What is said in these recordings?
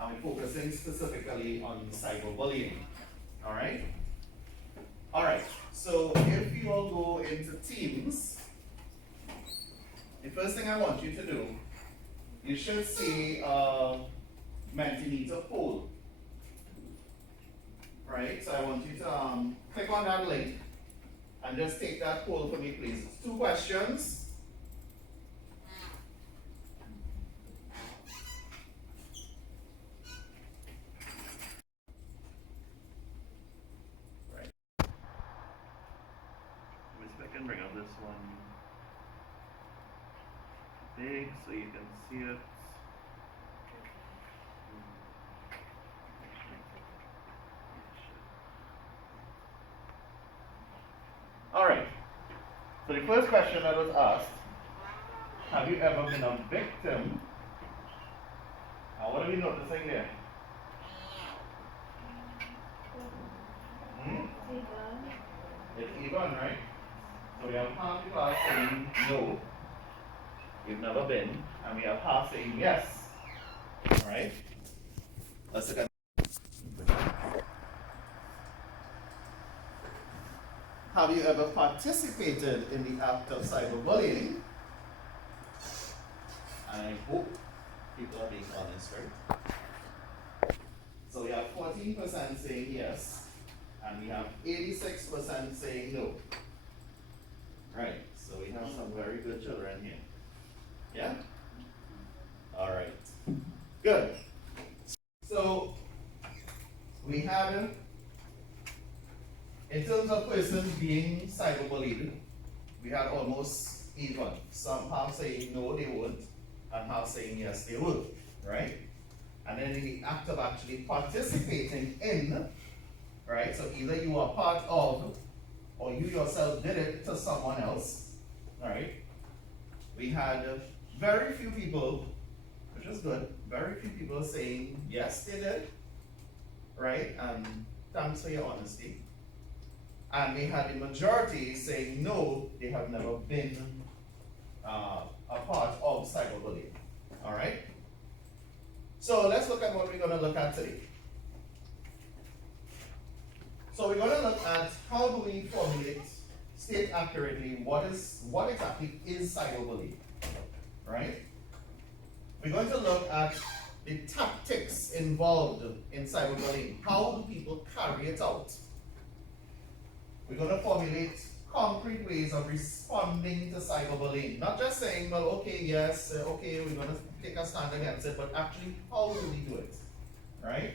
and we're focusing specifically on cyberbullying. All right? All right, so if you all go into Teams, the first thing I want you to do, you should see Mentimeter poll. Right, so I want you to click on that link and just take that poll for me, please. It's 2 questions. Right. Let me see if I can bring up this one big so you can see it. All right. So the first question that was asked, have you ever been a victim? Now what are we noticing there? It's even, right? So we have half the class saying no, you've never been, and we have half saying yes. Alright? Let's look at. Have you ever participated in the act of cyberbullying? I hope people are being honest, right? So we have 14% saying yes, and we have 86% saying no. Right, so we have some very good children here. Yeah? Alright. Good. So we have, in terms of persons being cyberbullied, we had almost even. Some half saying no, they won't, and half saying yes, they would, right? And then in the act of actually participating in, right? So either you are part of, or you yourself did it to someone else, right? We had very few people, which is good, very few people saying yes, they did, right? And thanks for your honesty. And we had the majority saying no, they have never been a part of cyberbullying. All right? So let's look at what we're going to look at today. So we're going to look at how do we formulate, state accurately what exactly is cyberbullying, right? We're going to look at the tactics involved in cyberbullying. How do people carry it out? We're going to formulate concrete ways of responding to cyberbullying. Not just saying, well, okay, yes, okay, we're going to take a stand against it, but actually, how do we do it, right?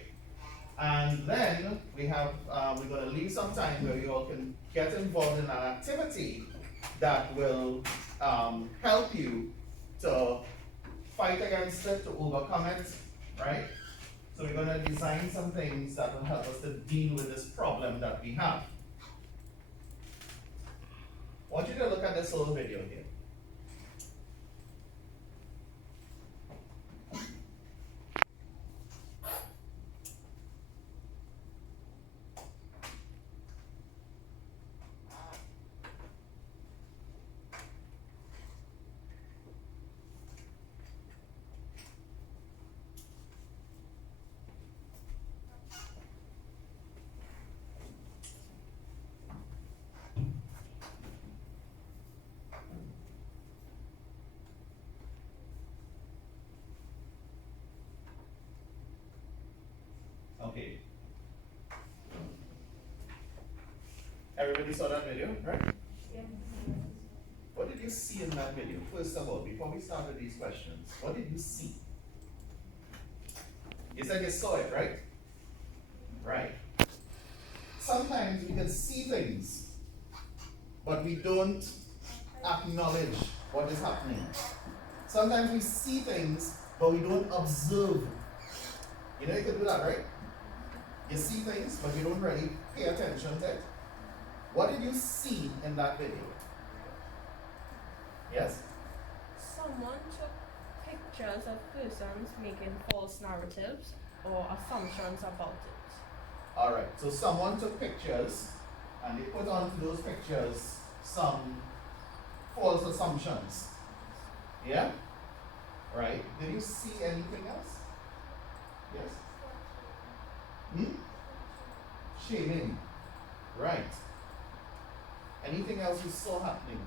And then we have, we're going to leave some time where you all can get involved in an activity that will help you to fight against it, to overcome it, right? So we're going to design some things that will help us to deal with this problem that we have. I want you to look at this little video here. Okay. Everybody saw that video, right? Yeah. What did you see in that video? First of all, before we start with these questions, what did you see? You said you saw it, right? Right. Sometimes we can see things, but we don't acknowledge what is happening. Sometimes we see things, but we don't observe. You know you can do that, right? You see things, but you don't really pay attention to it. What did you see in that video? Yes? Someone took pictures of persons making false narratives or assumptions about it. Alright, so someone took pictures and they put onto those pictures some false assumptions. Yeah? Right? Did you see anything else? Yes? Hmm? Shaming. Right. Anything else you saw happening?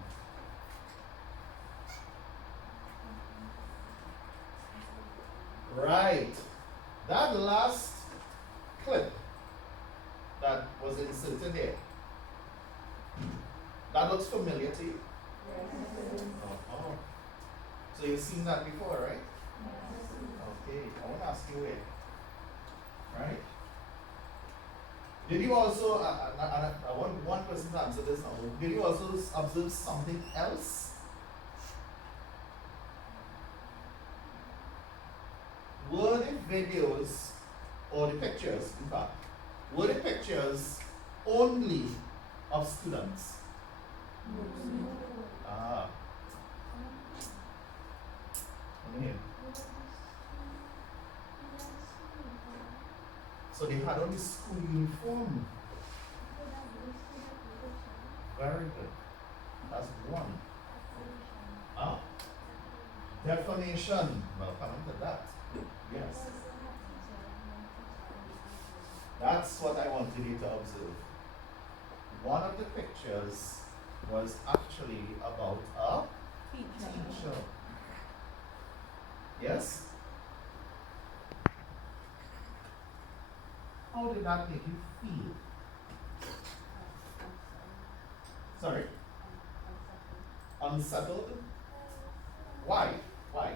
Right. That last clip that was inserted there, that looks familiar to you? Yes. Oh. So you've seen that before, right? Yes. Okay. I want to ask you where. Right? Did you also, I want one person to answer this now. Did you also observe something else? Were the videos, or the pictures, in fact, were the pictures only of students? Ah. Come here. So they had on the school uniform. Very good. That's one. Ah. Defamation. Well, come into that. Yes. That's what I wanted you to observe. One of the pictures was actually about a teacher. Yes? How did that make you feel? Sorry? Unsettled? Why? Why?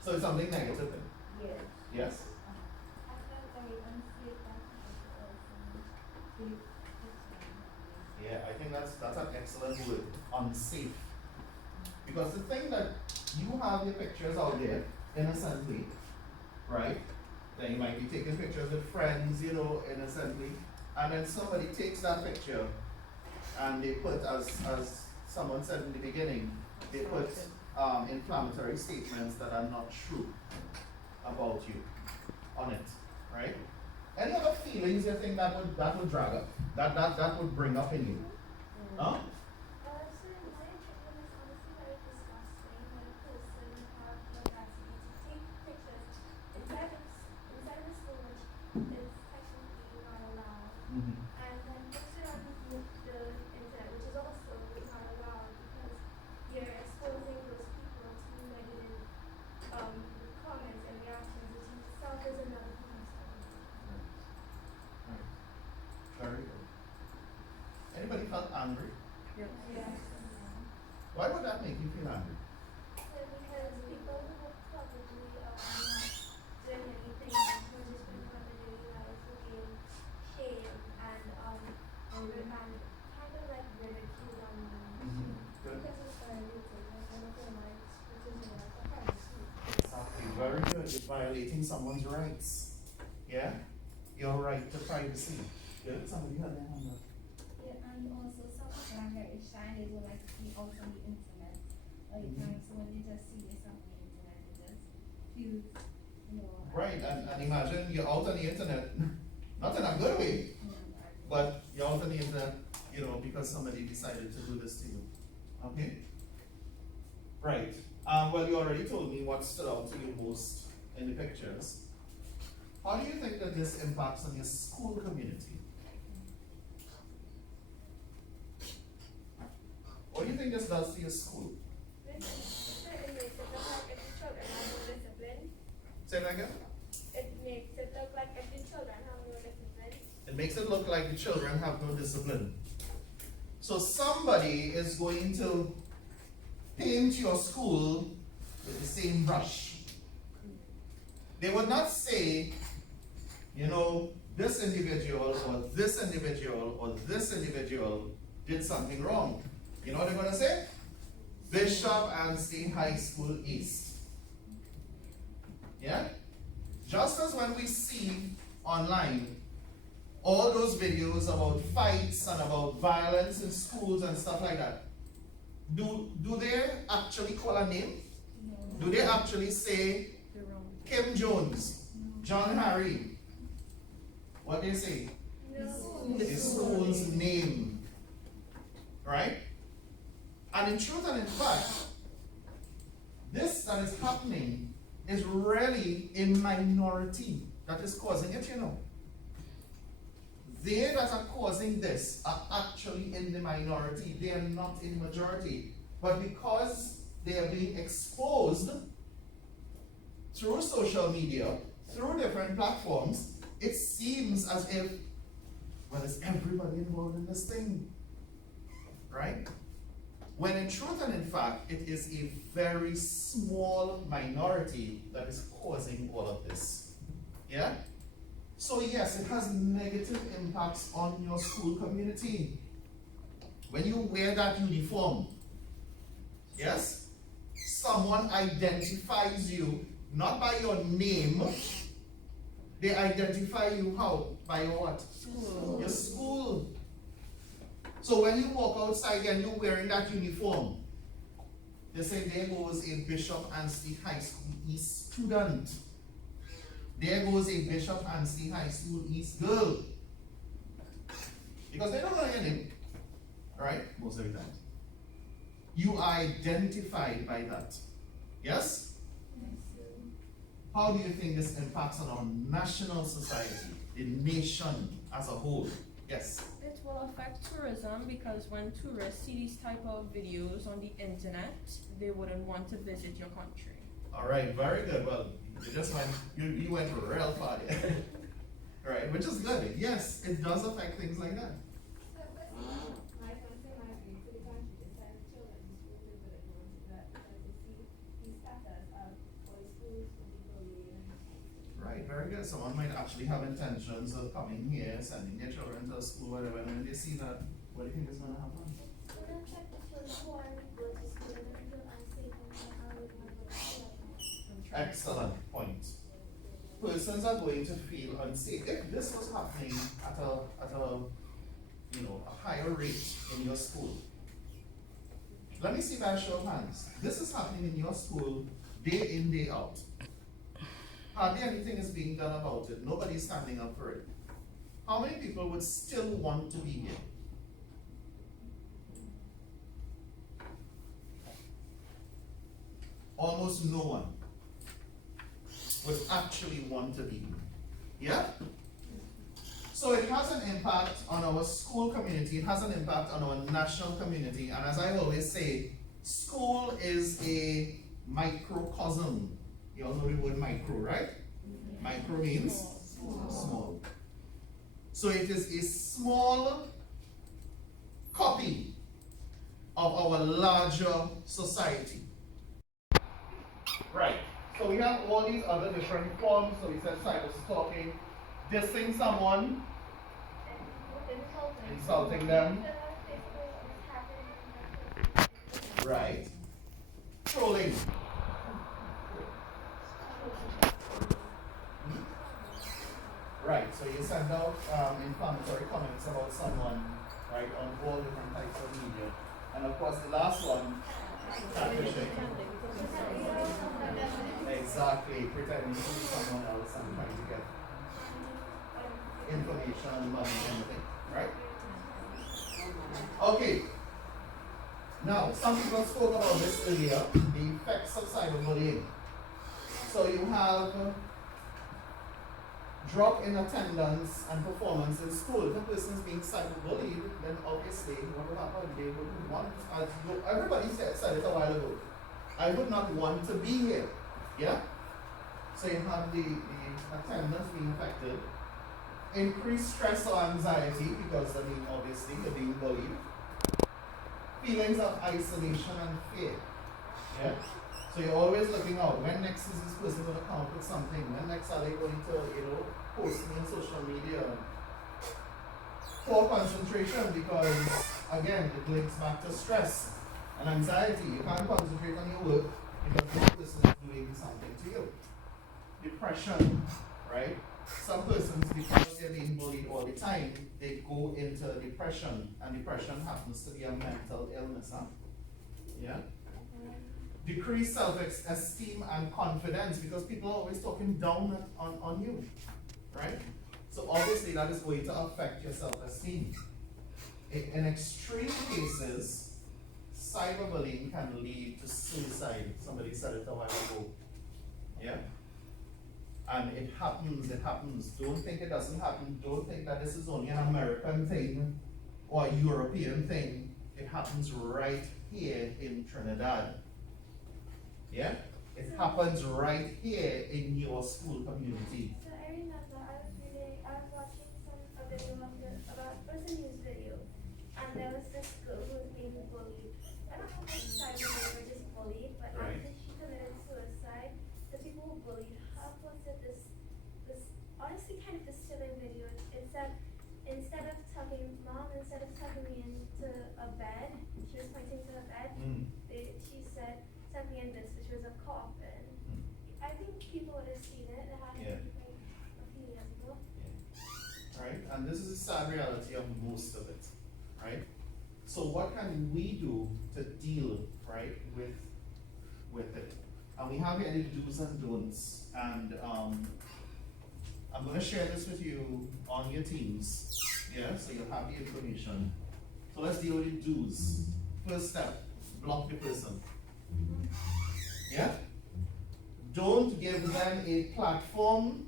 So it's something negative then? Yes. Yes? I felt very unsafe also. Yeah, I think that's an excellent word. Unsafe. Because the thing that you have your pictures out there, innocently, right? Then you might be taking pictures with friends, innocently, and then somebody takes that picture and they put, as someone said in the beginning, they put inflammatory statements that are not true about you on it, right? Any other feelings you think that would drag up, that would bring up in you? Huh? So in my opinion, it's honestly very disgusting when a person have the audacity to take pictures inside of the school, which is technically not allowed, and then post it on the internet, which is also not allowed because you're exposing those people to negative comments and reactions, which in itself is another form of cyberbullying. Right. Very good. Anybody felt angry? Yes. Yes. Why would that make you feel angry? Because people who would probably not doing anything who are just going about their daily lives would be shamed and kind of like ridiculed online. Good. Because it's violating one of their rights, which is the right to privacy. Exactly. Very good. You're violating someone's rights. Yeah? Your right to privacy. Good. Somebody had their hand up. Yeah, and also some people are very shy, they don't like to be out on the internet. So when they just see this on the internet, they just feel, Right, and imagine you're out on the internet, not in a good way, but you're out on the internet, because somebody decided to do this to you. Okay? Right. Well, you already told me what stood out to you most in the pictures. How do you think that this impacts on your school community? What do you think this does to your school? It makes it look like if the children have no discipline. Say that again? It makes it look like if the children have no discipline. It makes it look like the children have no discipline. So somebody is going to paint your school with the same brush. They would not say, this individual or this individual or this individual did something wrong. You know what they're going to say? Bishop Anstey High School East. Yeah? Just as when we see online all those videos about fights and about violence in schools and stuff like that, do they actually call a name? Do they actually say Kim Jones, John Harry, what they say? No. The school's name. Right? And in truth and in fact, this that is happening is really a minority that is causing it, you know. They that are causing this are actually in the minority. They are not in the majority. But because they are being exposed through social media, through different platforms, it seems as if, well, is everybody involved in this thing? Right? When in truth and in fact, it is a very small minority that is causing all of this. Yeah? So yes, it has negative impacts on your school community. When you wear that uniform, yes, someone identifies you not by your name, they identify you how? By your what? School. Your school. So when you walk outside and you're wearing that uniform, they say there goes a Bishop Anstey High School East student. There goes a Bishop Anstey High School East girl. Because they don't know your name, right? Most of the time. You are identified by that. Yes? How do you think this impacts on our national society, the nation as a whole? Yes? It will affect tourism because when tourists see these type of videos on the internet, they wouldn't want to visit your country. All right, very good. Well, you just went, you went real far there. All right, which is good. Yes, it does affect things like that. My fiance might be to the country to send children to school, they wouldn't want to do that because they see these status of boys' schools will be bullying. Right, very good. Someone might actually have intentions of coming here, sending their children to school, whatever, and when they see that, what do you think is going to happen? Students check the children who are go to school and feel unsafe and how would not go to school. Excellent point. Persons are going to feel unsafe. If this was happening at a higher rate in your school, let me see by a show of hands. This is happening in your school day in, day out. Hardly anything is being done about it. Nobody's standing up for it. How many people would still want to be here? Almost no one would actually want to be here. Yeah? So it has an impact on our school community, it has an impact on our national community, and as I always say, school is a microcosm. You all know the word micro, right? Micro means small. So it is a small copy of our larger society. Right. So we have all these other different forms. So we said cyber stalking, dissing someone, insulting them. Right. Trolling. Right, so you send out inflammatory comments about someone, right, on all different types of media. And of course, the last one, catfishing. Exactly, pretending to be someone else and trying to get information, money, anything, right? Okay. Now, some people spoke about this earlier, the effects of cyberbullying. So you have drop in attendance and performance in school. If a person is being cyberbullied, then obviously what will happen? They wouldn't want, as everybody said it a while ago, I would not want to be here. Yeah? So you have the attendance being affected. Increased stress or anxiety because, I mean, obviously you're being bullied. Feelings of isolation and fear. Yeah? So you're always looking out. When next is this person going to come up with something? When next are they going to, post me on social media? Poor concentration because, again, it links back to stress and anxiety. You can't concentrate on your work because this person is doing something to you. Depression, right? Some persons, because they're being bullied all the time, they go into depression, and depression happens to be a mental illness, huh? Yeah? Decreased self-esteem and confidence because people are always talking down on you, right? So obviously that is going to affect your self-esteem. In extreme cases, cyberbullying can lead to suicide. Somebody said it a while ago. Yeah? And it happens. Don't think it doesn't happen. Don't think that this is only an American thing or a European thing. It happens right here in Trinidad. Yeah? It happens right here in your school community. So I remember I was watching a video about a news video, and there was this girl who was being bullied. I don't know if it's cyberbullying or just bullied, but Right. after she committed suicide, the people who bullied her posted this honestly kind of disturbing video. It said, instead of tucking me into a bed, she was pointing to a bed, she said, tuck me in this, which was a coffin. I think people would have seen it. It happened Yeah. like a few years ago. Right? And this is the sad reality of most of it. Right? So what can we do to deal, right, with it? And we have here the do's and don'ts. And I'm going to share this with you on your teams. Yeah, so you'll have the information. So let's deal with the do's. First step, block the person. Yeah? Don't give them a platform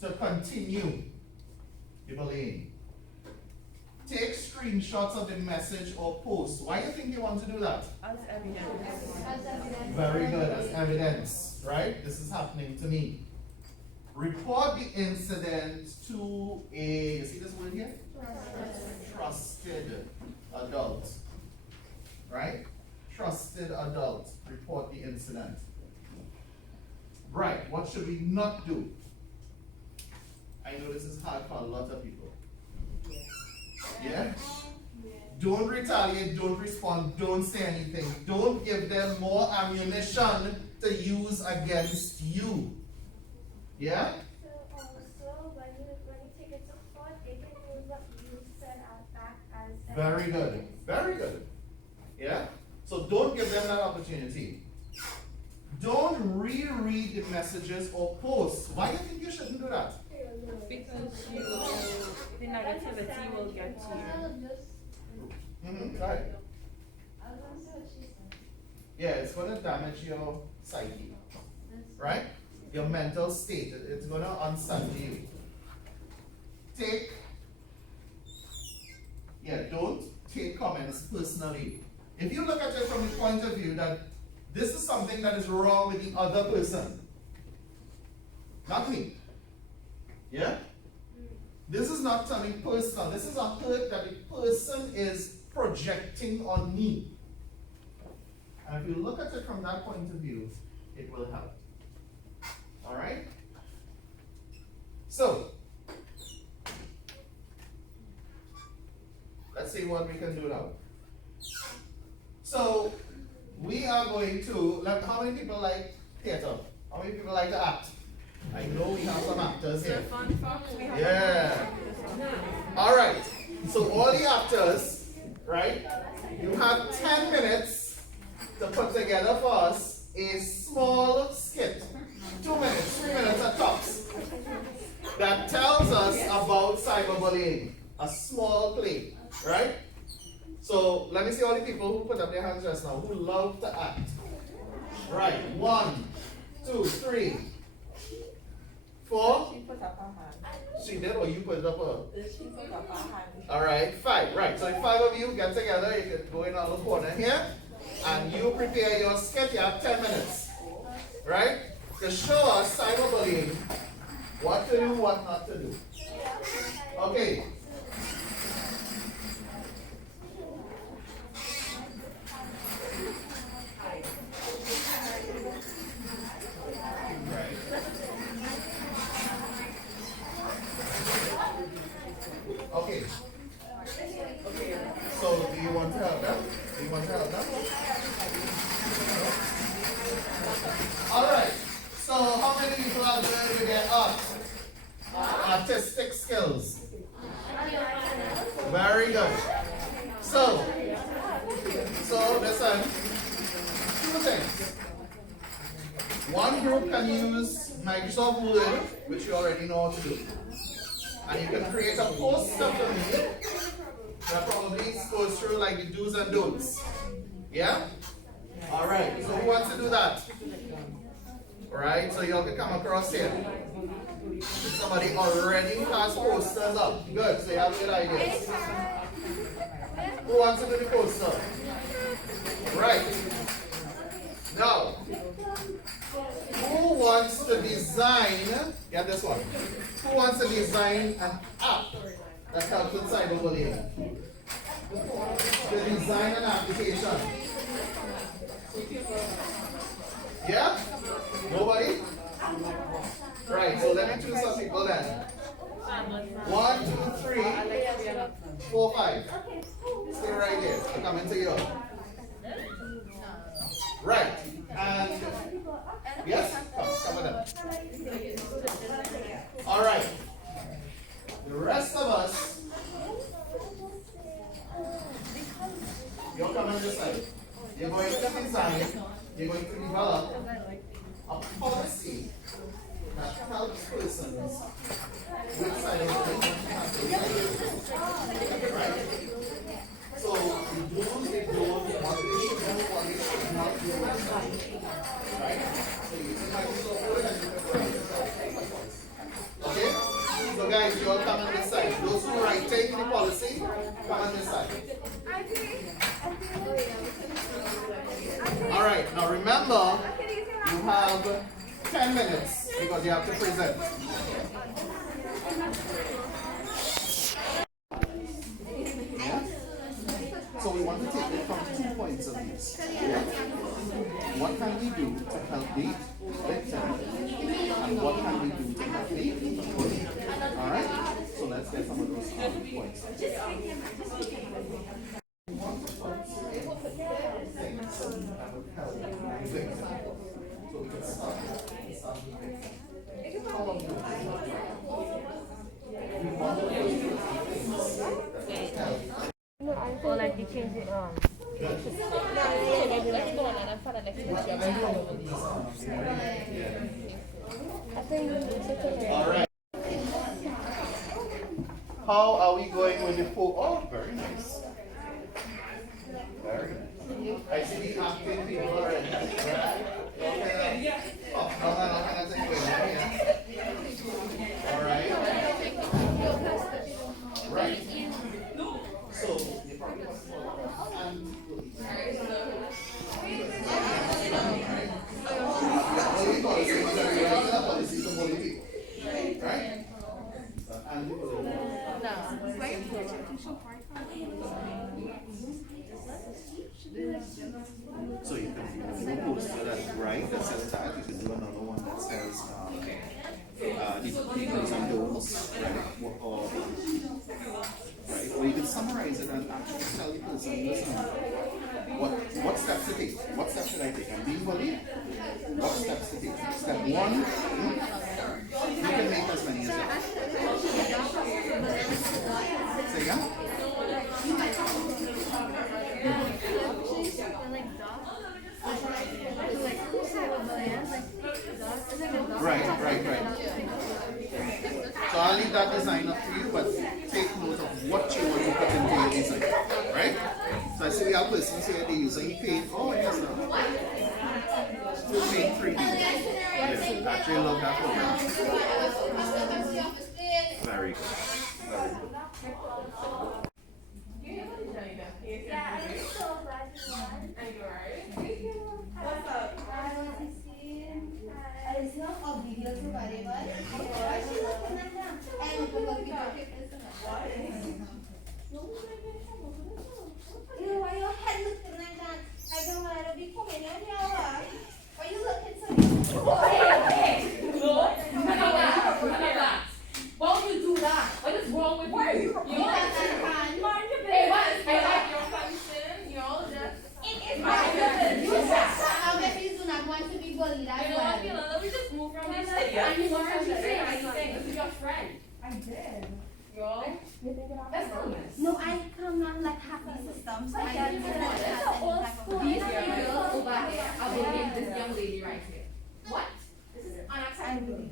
to continue the bullying. Take screenshots of the message or post. Why do you think you want to do that? As evidence. Very good, as evidence, right? This is happening to me. Report the incident to a, you see this word here? Trusted adult. Right? Trusted adult. Report the incident. Right, what should we not do? I know this is hard for a lot of people. Yeah? Don't retaliate, don't respond, don't say anything. Don't give them more ammunition to use against you. Yeah? So also, when you take it to court, they can use what you said back as Very good. evidence. Very good. Yeah? So don't give them that opportunity. Don't reread the messages or posts. Why do you think you shouldn't do that? Because the negativity will get to you. Go ahead. Yeah, it's going to damage your psyche. Right? Your mental state. It's going to unsettle you. Don't take comments personally. If you look at it from the point of view that this is something that is wrong with the other person, not me. Yeah? This is not something personal. This is a hurt that the person is projecting on me. And if you look at it from that point of view, it will help. Alright? So, let's see what we can do now. So, we are going to, how many people like theater? How many people like to act? I know we have some actors here. Yeah. Alright, so all the actors, right, you have 10 minutes to put together for us a small skit. 2 minutes, 3 minutes at tops. That tells us about cyberbullying. A small play, right? So let me see all the people who put up their hands just now, who love to act. Right, 1, 2, 3, 4. She put up her hand. She did, or you put it up her? She put up her hand. Alright, 5. Right, so the 5 of you get together, you can go in on the corner here, and you prepare your sketch. You have 10 minutes. Right? To show us cyberbullying, what to do, what not to do. Okay. Okay. So, do you want to help them? Do you want to help them? Alright. So, how many people are there with their artistic skills? Very good. So listen. 2 things. One group can use Microsoft Word, which you already know how to do. And you can create a poster for me that probably goes through like the do's and don'ts. Yeah? Alright, so who wants to do that? Alright, so y'all can come across here. Somebody already has posters up. Good, so you have good ideas. Who wants to do the poster? Right. Now, who wants to design, get this one, who wants to design an app that helps with cyberbullying? To design an application. Yeah? Nobody? Right, so let me choose some people then. 1, 2, 3, 4, 5. Stay right there. I'm coming to you. Right. And yes, come with them. All right. The rest of us, you're coming this side. You're going to design. You're going to develop a policy that helps persons with cyberbullying. Right? So the do's, the don'ts, what they should do, what they should not do. Right? So using Microsoft Word and you can write yourself. Okay? So guys, you all come on this side. Those who are taking the policy, come on this side. Alright, now remember, you have 10 minutes because you have to present. Yeah? So we want to take it from 2 points of view. Yeah? What can we do to help the victim? And what can we do to help the bully? Alright? So let's get some of those points. So we can start. Or like they change it on. Let's go on and after the Alright. How are we going with the poll? Oh, very nice. Very nice. I see the acting people already. Right? Okay. Oh, no, that's anyway. Alright. Right. So, you probably want to right? So you can do a poster that's right, that says that. You can do another one that says the do's and don'ts, right? Or you can summarize it and actually tell the person, listen, what steps to take? What steps should I take? I'm being bullied. What steps to take? Step 1, you can make as many as you want. Say again? Right. So I'll leave that design up to you, but take note of what you want to put into your design. Right? So I see the other persons here, they're using paint. Oh, yes, sir. Paint 3D. Yes, actually love that program. Very good. Very good. Yeah, I'm so glad you won. And you alright? What's up? It's not a video to body, but why your head looking like that? I don't want to be coming on here. Why you looking so Why would you do that? What is wrong with you? Why are you Mind your Hey, what? I like your function. You all just. It is my business. How many do not want to be bullied as You know what, Fiona? Let me just move from this city. And you learned to say anything. This is your friend. I did. You all? That's not nice. No, I come on like happy systems. I didn't know that. These girls over there are bullying this young lady right here. What? This is unacceptable.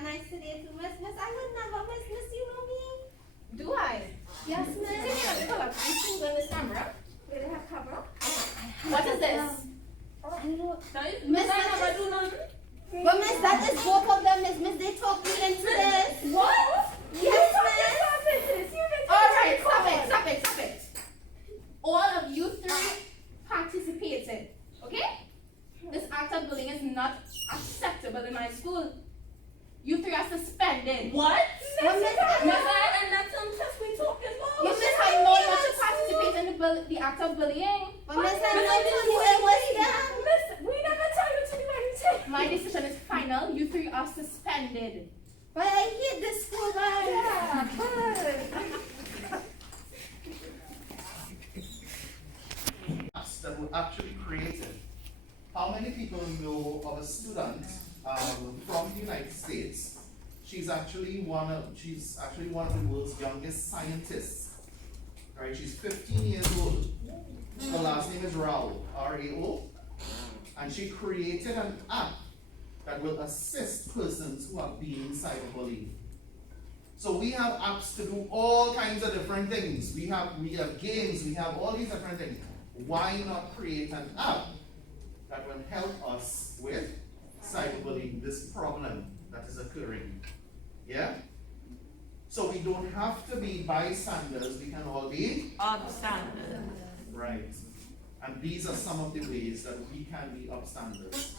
are nice today too, Miss. Miss, I would never miss you know me. Do I? Yes, Sit Miss. here, let me pull up these things on this camera. Do they have cover? What is this? I don't know. Miss, I never do nothing. But Miss, that is both of them, Miss. Miss, they talked me into this. What? Yes, Miss. Alright, stop it. All of you three participated, okay? This act of bullying is not acceptable in my school. You three are suspended. What? But Miss, And that's we talking about. You miss I know not to participate in the act of bullying. but Miss, I know you it was them. Miss, we never tell you to do anything. My decision is final. You three are suspended. But I hate this school, That were actually created. How many people know of a student from the United States? She's actually one of the world's youngest scientists. Right? She's 15 years old. Her last name is Rao, R-A-O, and she created an app that will assist persons who are being cyberbullied. So we have apps to do all kinds of different things. We have games, we have all these different things. Why not create an app that will help us with cyberbullying, this problem that is occurring? Yeah? So we don't have to be bystanders, we can all be Upstanders. right. And these are some of the ways that we can be upstanders.